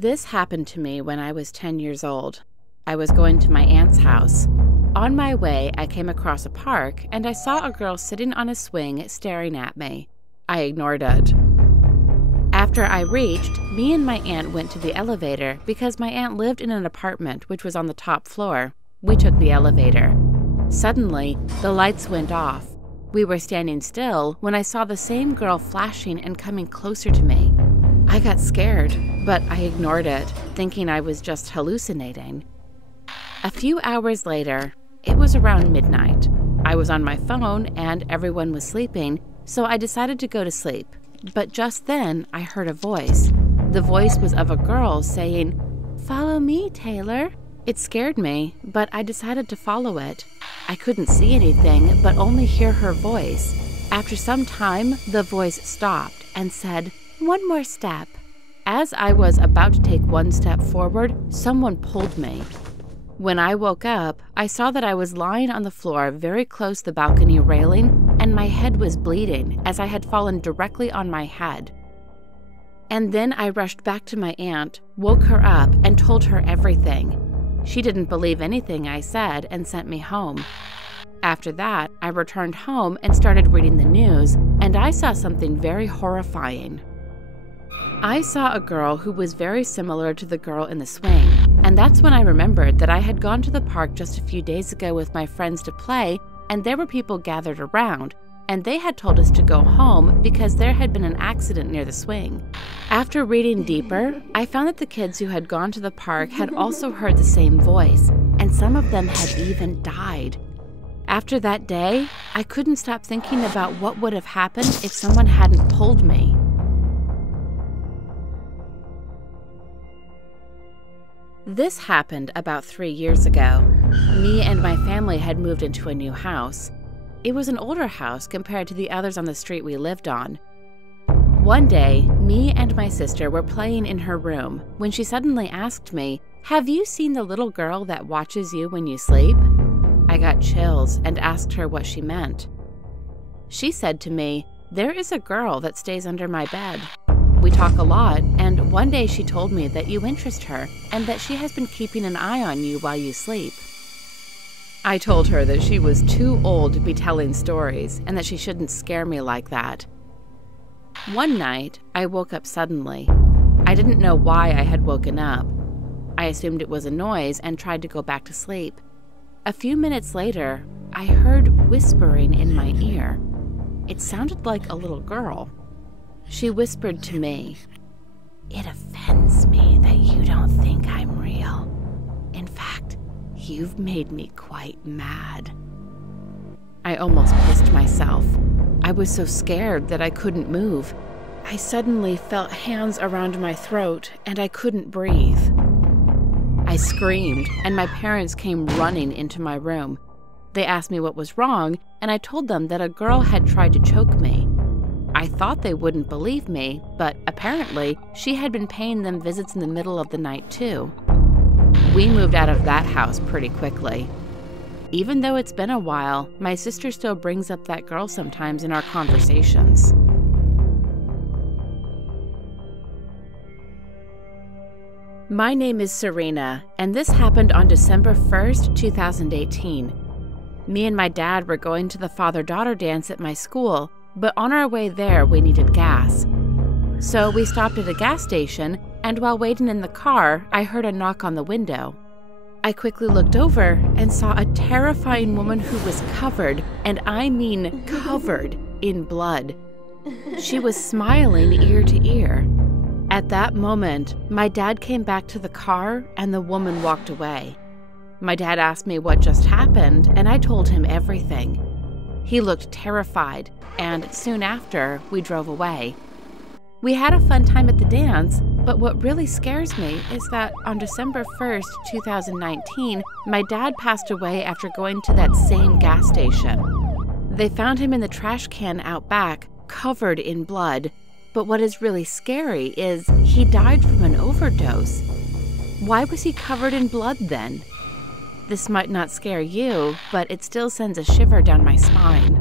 This happened to me when I was 10 years old. I was going to my aunt's house. On my way, I came across a park and I saw a girl sitting on a swing staring at me. I ignored it. After I reached, me and my aunt went to the elevator because my aunt lived in an apartment which was on the top floor. We took the elevator. Suddenly, the lights went off. We were standing still when I saw the same girl flashing and coming closer to me. I got scared, but I ignored it, thinking I was just hallucinating. A few hours later, it was around midnight. I was on my phone and everyone was sleeping, so I decided to go to sleep. But just then, I heard a voice. The voice was of a girl saying, "Follow me, Taylor." It scared me, but I decided to follow it. I couldn't see anything, but only hear her voice. After some time, the voice stopped and said, "One more step." As I was about to take one step forward, someone pulled me. When I woke up, I saw that I was lying on the floor very close to the balcony railing, and my head was bleeding as I had fallen directly on my head. And then I rushed back to my aunt, woke her up, and told her everything. She didn't believe anything I said and sent me home. After that, I returned home and started reading the news, and I saw something very horrifying. I saw a girl who was very similar to the girl in the swing, and that's when I remembered that I had gone to the park just a few days ago with my friends to play, and there were people gathered around, and they had told us to go home because there had been an accident near the swing. After reading deeper, I found that the kids who had gone to the park had also heard the same voice, and some of them had even died. After that day, I couldn't stop thinking about what would have happened if someone hadn't pulled me. This happened about 3 years ago. Me and my family had moved into a new house. It was an older house compared to the others on the street we lived on. One day, me and my sister were playing in her room when she suddenly asked me, "Have you seen the little girl that watches you when you sleep?" I got chills and asked her what she meant. She said to me, "There is a girl that stays under my bed. We talk a lot, and one day she told me that you interest her and that she has been keeping an eye on you while you sleep." I told her that she was too old to be telling stories and that she shouldn't scare me like that. One night, I woke up suddenly. I didn't know why I had woken up. I assumed it was a noise and tried to go back to sleep. A few minutes later, I heard whispering in my ear. It sounded like a little girl. She whispered to me, "It offends me that you don't think I'm real. In fact, you've made me quite mad." I almost pissed myself. I was so scared that I couldn't move. I suddenly felt hands around my throat and I couldn't breathe. I screamed and my parents came running into my room. They asked me what was wrong and I told them that a girl had tried to choke me. I thought they wouldn't believe me, but apparently she had been paying them visits in the middle of the night too. We moved out of that house pretty quickly. Even though it's been a while, my sister still brings up that girl sometimes in our conversations. My name is Sarina, and this happened on December 1st, 2018. Me and my dad were going to the father-daughter dance at my school, but on our way there, we needed gas. So we stopped at a gas station, and while waiting in the car, I heard a knock on the window. I quickly looked over and saw a terrifying woman who was covered, and I mean covered, in blood. She was smiling ear to ear. At that moment, my dad came back to the car, and the woman walked away. My dad asked me what just happened, and I told him everything. He looked terrified, and soon after, we drove away. We had a fun time at the dance, but what really scares me is that on December 1st, 2019, my dad passed away after going to that same gas station. They found him in the trash can out back, covered in blood, but what is really scary is he died from an overdose. Why was he covered in blood then? This might not scare you, but it still sends a shiver down my spine.